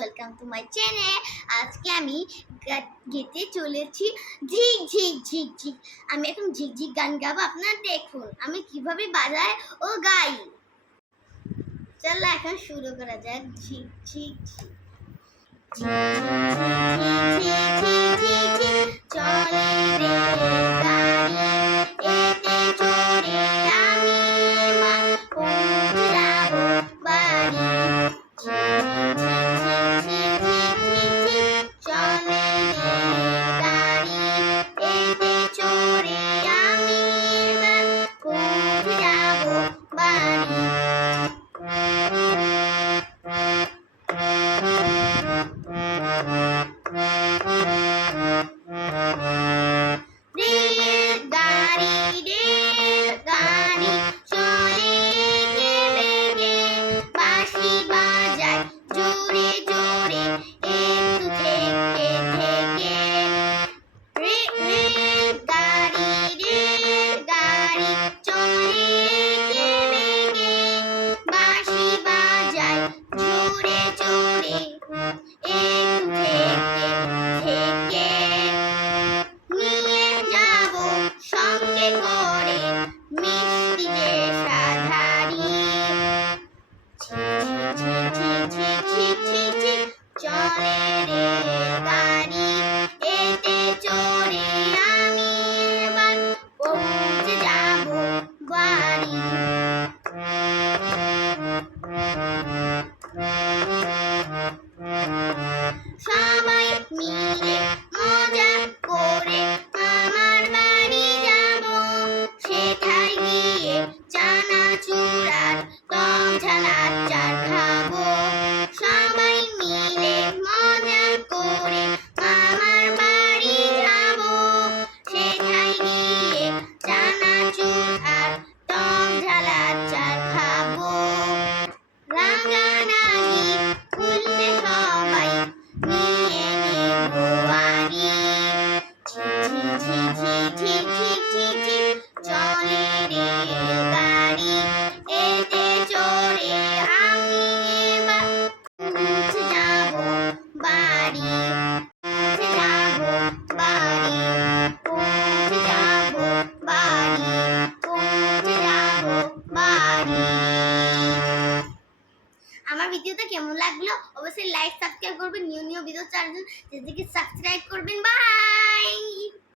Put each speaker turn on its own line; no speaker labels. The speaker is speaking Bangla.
ওয়েলকাম টু মাই চ্যানেল আজকে আমি গেতে চলেছি ঝিক ঝিক ঝিক ঝিক। আমি এখন ঝিক ঝিক গান গাবো, আপনারা দেখুন আমি কীভাবে বাজাই ও গাই। চল এখন শুরু করা যাক। ঝিক। ঝিক ঝিক। সবাই মিলে মজা করে আমার বাড়ি যাব। সেথায় গিয়ে চানা চূড়ার দম ছানার চার ভিডিওটা কেমন লাগল অবশ্যই লাইক সাবস্ক্রাইব করবেন। নিউ নিউ ভিডিও চার্জ যেদিকে সাবস্ক্রাইব করবেন বাই